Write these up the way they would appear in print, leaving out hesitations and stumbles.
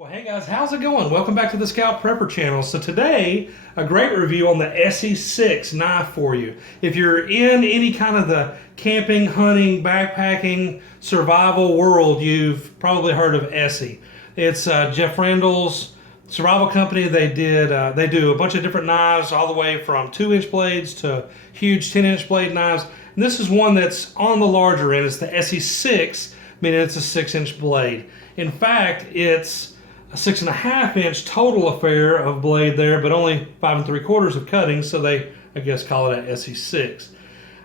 Well, hey guys, how's it going? Welcome back to the Scout Prepper channel. So today, a great review on the ESEE-6 knife for you. If you're in any kind of the camping, hunting, backpacking, survival world, you've probably heard of ESEE. It's Jeff Randall's survival company. They do a bunch of different knives, all the way from 2-inch blades to huge 10-inch blade knives. And this is one that's on the larger end. It's the ESEE-6, meaning it's a 6-inch blade. In fact, it's a 6.5-inch total affair of blade there, but only 5 3/4 of cutting, so they, I guess, call it an ESEE-6.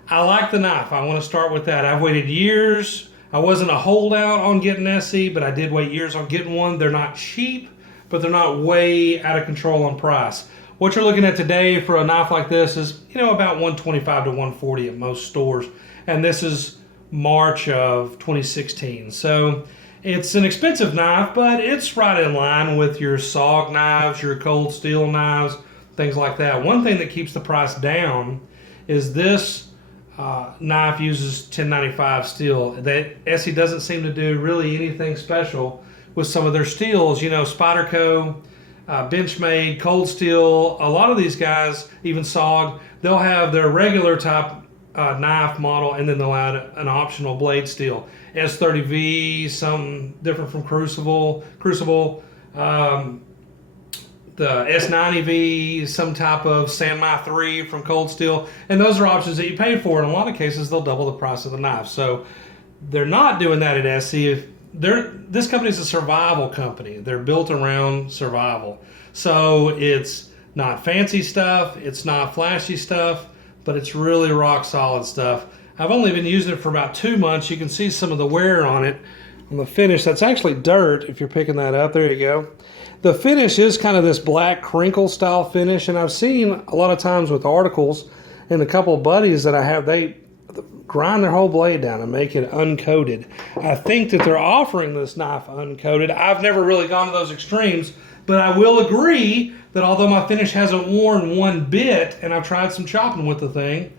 I like the knife. I want to start with that. I've waited years. I wasn't a holdout on getting ESEE, but I did wait years on getting one. They're not cheap, but they're not way out of control on price. What you're looking at today for a knife like this is, about $125 to $140 at most stores, and this is March of 2016. So it's an expensive knife, but it's right in line with your SOG knives, your cold steel knives, things like that. One thing that keeps the price down is this knife uses 1095 steel. That ESEE doesn't seem to do really anything special with some of their steels. Spyderco, Benchmade, Cold Steel, a lot of these guys, even SOG, they'll have their regular type knife model, and then they'll add an optional blade steel. S30V, something different from Crucible, the S90V, some type of Sanmai 3 from Cold Steel, and those are options that you pay for. In a lot of cases, they'll double the price of the knife. So they're not doing that at ESEE. This company is a survival company. They're built around survival. So it's not fancy stuff, it's not flashy stuff, but it's really rock solid stuff. I've only been using it for about 2 months. You can see some of the wear on it, on the finish. That's actually dirt, if you're picking that up. There you go. The finish is kind of this black crinkle style finish, and I've seen a lot of times with articles, and a couple of buddies that I have, they grind their whole blade down and make it uncoated. I think that they're offering this knife uncoated. I've never really gone to those extremes, but I will agree that although my finish hasn't worn one bit, and I've tried some chopping with the thing,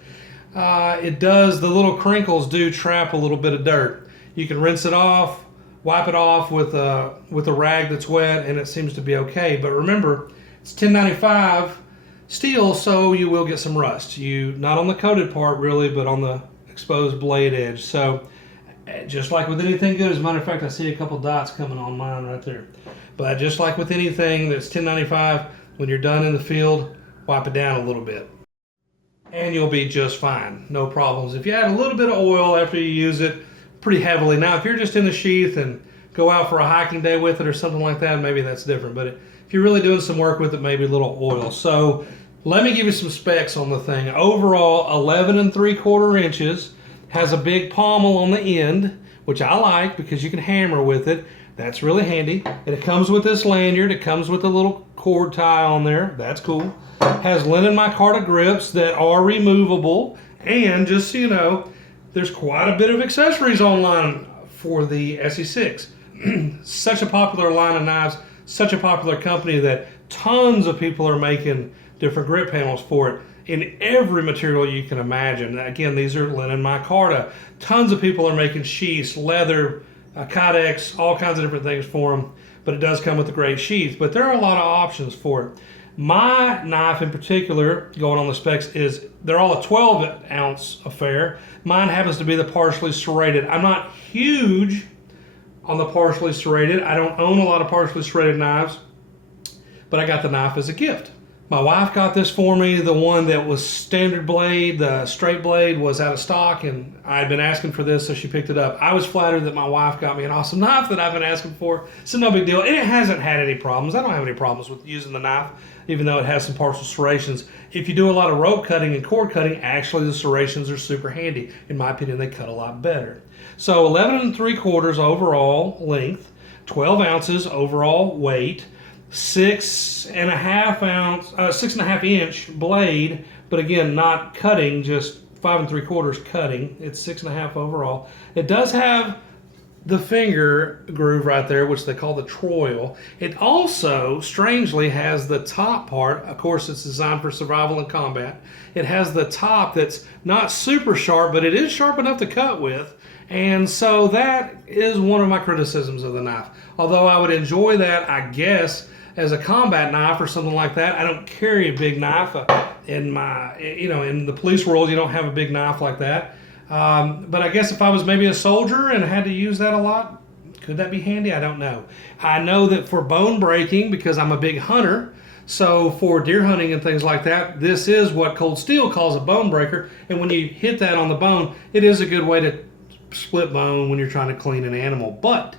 the little crinkles do trap a little bit of dirt. You can rinse it off, wipe it off with a rag that's wet, and it seems to be okay. But remember, it's 1095 steel, so you will get some rust. Not on the coated part really, but on the exposed blade edge. So just like with anything good, as a matter of fact, I see a couple dots coming on mine right there. But just like with anything that's 1095, when you're done in the field, wipe it down a little bit, and you'll be just fine. No problems. If you add a little bit of oil after you use it pretty heavily. Now, if you're just in the sheath and go out for a hiking day with it or something like that, maybe that's different. But if you're really doing some work with it, maybe a little oil. So let me give you some specs on the thing. Overall, 11 3/4 inches. Has a big pommel on the end, which I like because you can hammer with it. That's really handy. And it comes with this lanyard. It comes with a little cord tie on there. That's cool. Has linen micarta grips that are removable. And just so you know, there's quite a bit of accessories online for the ESEE-6. Such a popular line of knives, such a popular company that tons of people are making different grip panels for it in every material you can imagine. Again, these are linen micarta. Tons of people are making sheaths, leather, kydex, all kinds of different things for them, but it does come with a great sheath. But there are a lot of options for it. My knife in particular, going on the specs, is they're all a 12-ounce affair. Mine happens to be the partially serrated. I'm not huge on the partially serrated. I don't own a lot of partially serrated knives, but I got the knife as a gift. My wife got this for me. The one that was standard blade, the straight blade, was out of stock, and I had been asking for this, so she picked it up. I was flattered that my wife got me an awesome knife that I've been asking for, so no big deal. And it hasn't had any problems. I don't have any problems with using the knife, even though it has some partial serrations. If you do a lot of rope cutting and cord cutting, actually the serrations are super handy. In my opinion, they cut a lot better. So 11 3/4 overall length, 12 ounces overall weight, 6.5 inch blade, but again, not cutting, just 5 3/4 cutting. It's 6.5 overall. It does have the finger groove right there, which they call the troil. It also, strangely, has the top part. Of course, it's designed for survival and combat. It has the top that's not super sharp, but it is sharp enough to cut with. And so that is one of my criticisms of the knife. Although I would enjoy that, I guess, as a combat knife or something like that. I don't carry a big knife in my, in the police world. You don't have a big knife like that. But I guess if I was maybe a soldier and had to use that a lot, could that be handy? I don't know. I know that for bone breaking, because I'm a big hunter, so for deer hunting and things like that, this is what Cold Steel calls a bone breaker. And when you hit that on the bone, it is a good way to split bone when you're trying to clean an animal. But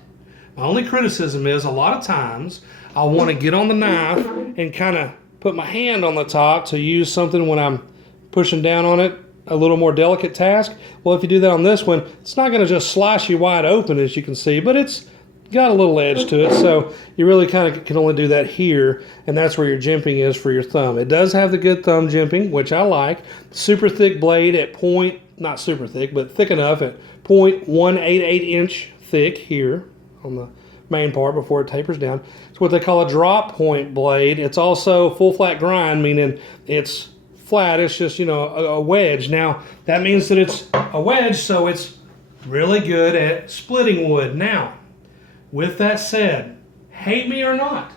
my only criticism is a lot of times I'll want to get on the knife and kind of put my hand on the top to use something when I'm pushing down on it, a little more delicate task. Well, if you do that on this one, it's not going to just slice you wide open, as you can see, but it's got a little edge to it, so you really kind of can only do that here, and that's where your jimping is for your thumb. It does have the good thumb jimping, which I like. Super thick blade at point, not super thick, but thick enough at 0.188 inch thick here on the main part before it tapers down. It's what they call a drop point blade. It's also full flat grind, meaning it's flat, it's just, a wedge. Now, that means that it's a wedge, so it's really good at splitting wood. Now, with that said, hate me or not,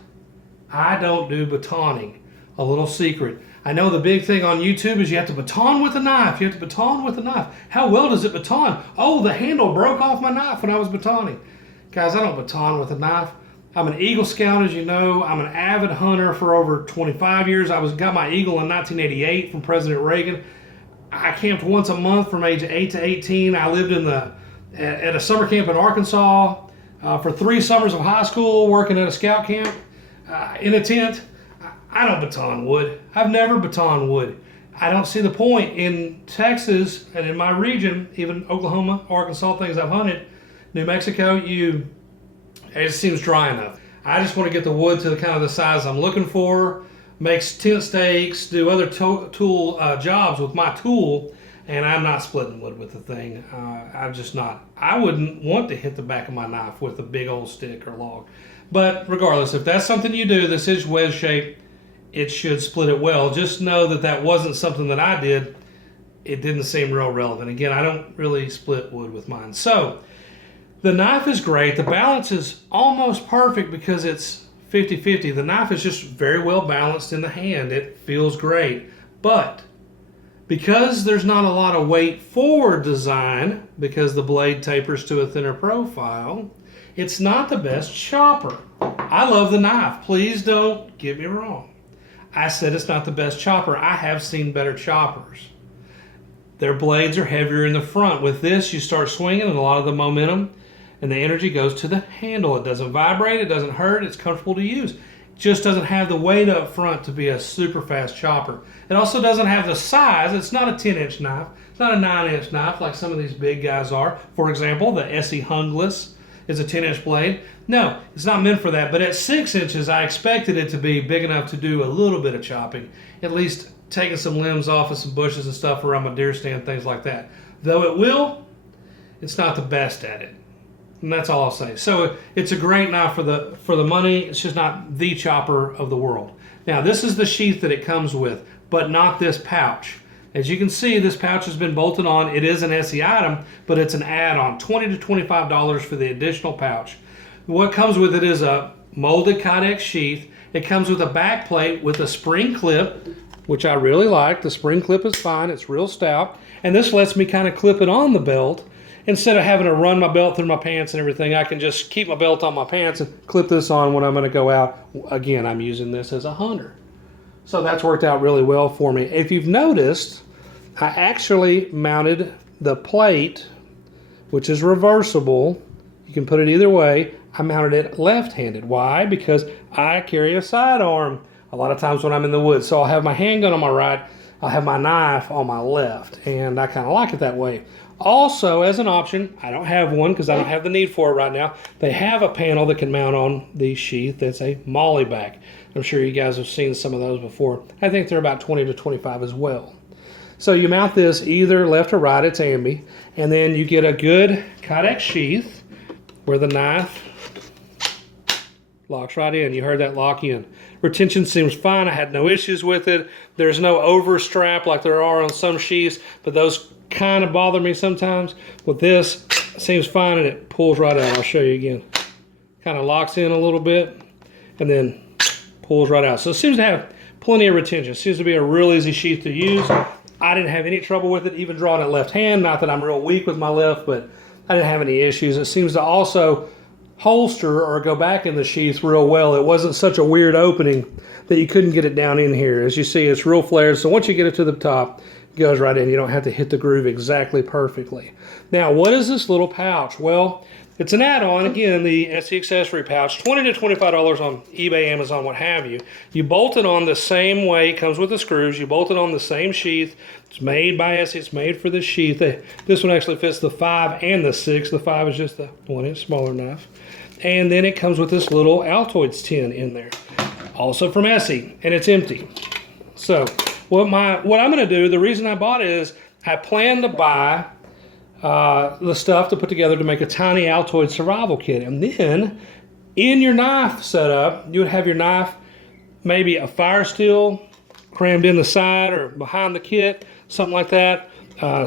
I don't do batoning. A little secret. I know the big thing on YouTube is you have to baton with a knife. You have to baton with a knife. How well does it baton? Oh, the handle broke off my knife when I was batoning. Guys, I don't baton with a knife. I'm an Eagle Scout, as you know. I'm an avid hunter for over 25 years. Got my Eagle in 1988 from President Reagan. I camped once a month from age 8 to 18. I lived at a summer camp in Arkansas for 3 summers of high school, working at a scout camp in a tent. I don't baton wood. I've never baton wood. I don't see the point. In Texas and in my region, even Oklahoma, Arkansas, things I've hunted, New Mexico, it seems dry enough. I just want to get the wood to the size I'm looking for, make tent stakes, do other tool jobs with my tool, and I'm not splitting wood with the thing. I'm just not. I wouldn't want to hit the back of my knife with a big old stick or log. But regardless, if that's something you do, this is wedge shape, it should split it well. Just know that that wasn't something that I did. It didn't seem real relevant. Again, I don't really split wood with mine. So the knife is great. The balance is almost perfect because it's 50-50. The knife is just very well balanced in the hand. It feels great. But because there's not a lot of weight forward design, because the blade tapers to a thinner profile, it's not the best chopper. I love the knife. Please don't get me wrong. I said it's not the best chopper. I have seen better choppers. Their blades are heavier in the front. With this, you start swinging and a lot of the momentum and the energy goes to the handle. It doesn't vibrate, it doesn't hurt, it's comfortable to use. It just doesn't have the weight up front to be a super fast chopper. It also doesn't have the size. It's not a 10-inch knife. It's not a 9-inch knife like some of these big guys are. For example, the ESEE Hungless is a 10-inch blade. No, it's not meant for that, but at 6 inches, I expected it to be big enough to do a little bit of chopping, at least taking some limbs off of some bushes and stuff around my deer stand, things like that. Though it will, it's not the best at it. And that's all I'll say. So it's a great knife for the money. It's just not the chopper of the world. Now, this is the sheath that it comes with, but not this pouch. As you can see, this pouch has been bolted on. It is an ESEE item, but it's an add-on, $20 to $25 for the additional pouch. What comes with it is a molded Kydex sheath. It comes with a back plate with a spring clip, which I really like. The spring clip is fine. It's real stout. And this lets me kind of clip it on the belt. Instead of having to run my belt through my pants and everything, I can just keep my belt on my pants and clip this on when I'm going to go out. Again, I'm using this as a hunter. So that's worked out really well for me. If you've noticed, I actually mounted the plate, which is reversible. You can put it either way. I mounted it left-handed. Why? Because I carry a sidearm a lot of times when I'm in the woods. So I'll have my handgun on my right, I'll have my knife on my left, and I kind of like it that way. Also, as an option, I don't have one because I don't have the need for it right now. They have a panel that can mount on the sheath that's a molly back. I'm sure you guys have seen some of those before. I think they're about 20 to 25 as well. So you mount this either left or right, it's ambi, and then you get a good Kydex sheath where the knife locks right in. You heard that lock in. Retention seems fine. I had no issues with it. There's no overstrap like there are on some sheaths, but those kind of bother me sometimes. With this, it seems fine and it pulls right out. I'll show you again. kind of locks in a little bit, and then pulls right out. So it seems to have plenty of retention. It seems to be a real easy sheath to use. I didn't have any trouble with it, even drawing it left hand. Not that I'm real weak with my left, but I didn't have any issues. It seems to also holster or go back in the sheath real well. It wasn't such a weird opening that you couldn't get it down in here. As you see, it's real flared, so once you get it to the top, it goes right in. You don't have to hit the groove exactly perfectly. Now, what is this little pouch? Well, it's an add-on, again, the ESEE accessory pouch, $20 to $25 on eBay, Amazon, what have you. You bolt it on the same way, it comes with the screws, you bolt it on the same sheath. It's made by ESEE, it's made for this sheath. This one actually fits the 5 and the 6. The 5 is just the 1-inch smaller knife. And then it comes with this little Altoids tin in there, also from ESEE, and it's empty. So what I'm going to do, the reason I bought it is I plan to buy the stuff to put together to make a tiny Altoid survival kit. And then in your knife setup, you would have your knife, maybe a fire steel crammed in the side or behind the kit, something like that.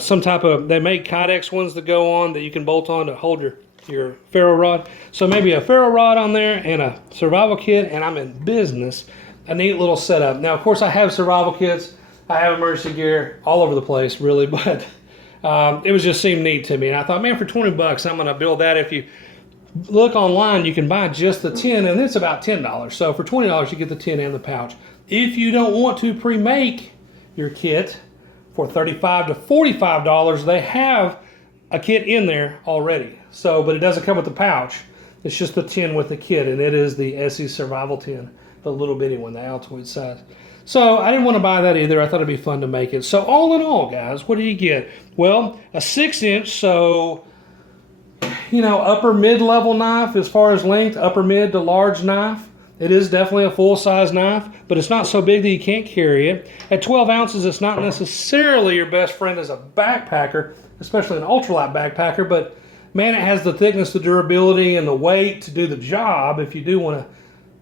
Some type of, they make Kydex ones that go on that you can bolt on to hold your ferro rod. So maybe a ferro rod on there and a survival kit, and I'm in business. A neat little setup. Now, of course, I have survival kits. I have emergency gear all over the place, really, but it was just seemed neat to me. And I thought, man, for 20 bucks, I'm going to build that. If you look online, you can buy just the tin, and it's about $10. So for $20, you get the tin and the pouch. If you don't want to pre-make your kit for $35 to $45, they have a kit in there already. So, but it doesn't come with the pouch. It's just the tin with the kit, and it is the ESEE Survival tin, the little bitty one, the Altoid size. So I didn't want to buy that either. I thought it'd be fun to make it. So all in all, guys, what do you get? Well, a 6-inch, so, you know, upper mid-level knife as far as length, upper mid to large knife. It is definitely a full-size knife, but it's not so big that you can't carry it. At 12 ounces, it's not necessarily your best friend as a backpacker, especially an ultralight backpacker, but man, it has the thickness, the durability, and the weight to do the job if you do want to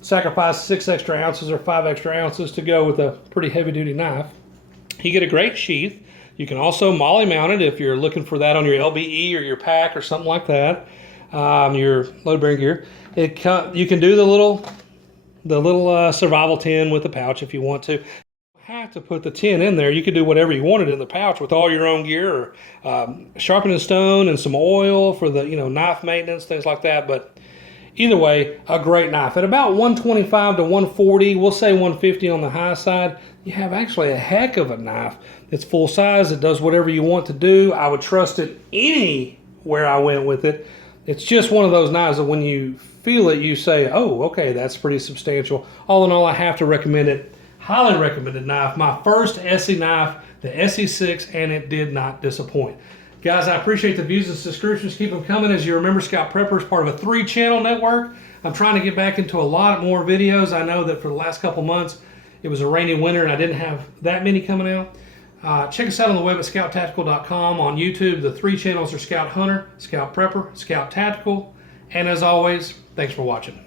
sacrifice 6 extra ounces or 5 extra ounces to go with a pretty heavy-duty knife. You get a great sheath. You can also MOLLE mount it if you're looking for that on your LBE or your pack or something like that, your load-bearing gear. You can do the little survival tin with the pouch if you want to. Have to put the tin in there. You could do whatever you wanted in the pouch with all your own gear, or sharpening stone and some oil for the knife maintenance, things like that. But either way, a great knife at about 125 to 140. We'll say 150 on the high side. You have actually a heck of a knife. It's full size. It does whatever you want to do. I would trust it anywhere I went with it. It's just one of those knives that when you feel it, you say, "Oh, okay, that's pretty substantial." All in all, I have to recommend it. Highly recommended knife. My first ESEE knife, the ESEE-6, and it did not disappoint. Guys, I appreciate the views and subscriptions. Keep them coming. As you remember, Scout Prepper is part of a 3-channel network. I'm trying to get back into a lot more videos. I know that for the last couple months, it was a rainy winter and I didn't have that many coming out. Check us out on the web at scouttactical.com. On YouTube, the 3 channels are Scout Hunter, Scout Prepper, Scout Tactical. And as always, thanks for watching.